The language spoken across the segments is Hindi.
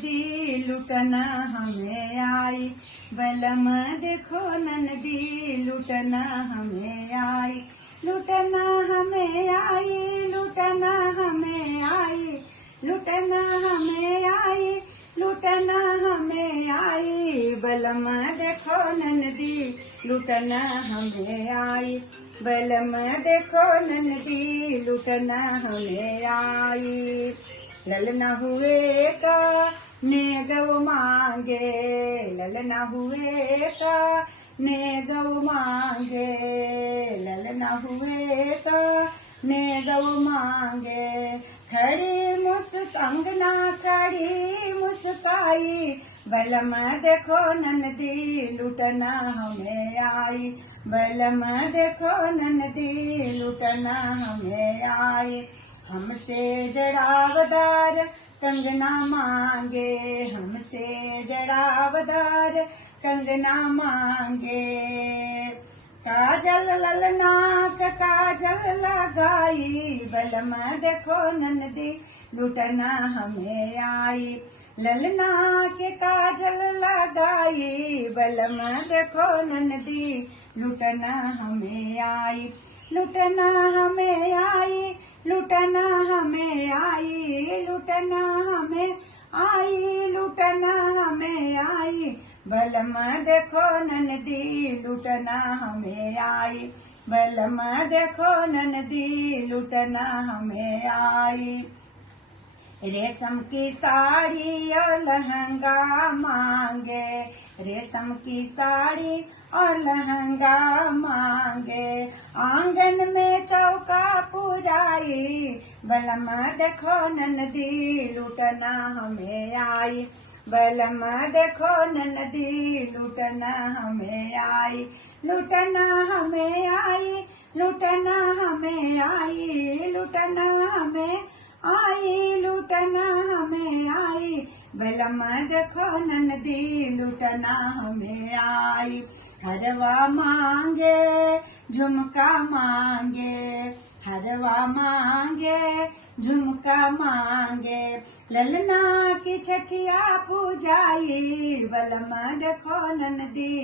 ननदी लुटना हमें आई। बलम देखो ननदी लुटना हमें आई। लुटना हमें आई, लुटना हमें आई, लुटना हमें आई, लुटना हमें आई। बलम देखो ननदी लुटना हमें आई। बलम देखो ननदी लुटना हमें आई। ललना हुए का ने गौ मांगे, ललना हुए का ने गौ मांगे, ललना हुए का ने गौ मांगे। खड़ी मुस्क अंगना खड़ी मुस्काई। बलम देखो ननदी लुटना हमें आई। बलम देखो ननदी लुटना हमें आई। हमसे जड़ावदार कंगना मांगे, हमसे जड़ावदार कंगना मांगे। काजल ललना का काजल लगाई। बलम देखो ननदी लुटना हमें आई। ललना के काजल लगाई। बलम देखो ननदी लुटना हमें आई। लुटना हमें आई, लुटना हमें आई, लुटना हमें आई, लुटना हमें आई। बलम देखो ननदी लुटना हमें आई। बलम देखो ननदी लुटना हमें आई। रेशम की साड़ी और लहंगा मांगे, रेशम की साड़ी और लहंगा मांगे। आंगन में चौका पुराई। बलम देखो ननदी लुटना हमें आई। बलम देखो ननदी लुटना हमें आई। लुटना हमें आई, लुटना हमें आई, लुटना हमें आई, लुटना हमें आई। बलम देखो ननदी लुटना हमें आई। हरवा मांगे झुमका मांगे, हरवा मांगे झुमका मांगे। ललना की छठिया पूजाई। बलम देखो ननदी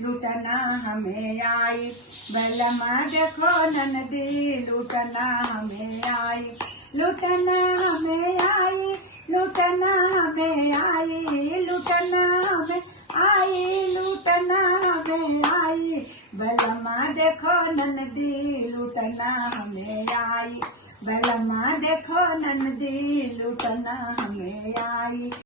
लुटना हमें आई। बलम देखो ननदी लुटना हमें आई। लुटना हमें आई, लुटना हमें आई, लुटना हमें आई, लुटना हमें आई। बलम देखो ननदी लुटना हमें आई। बलम देखो ननदी लुटना हमें आई।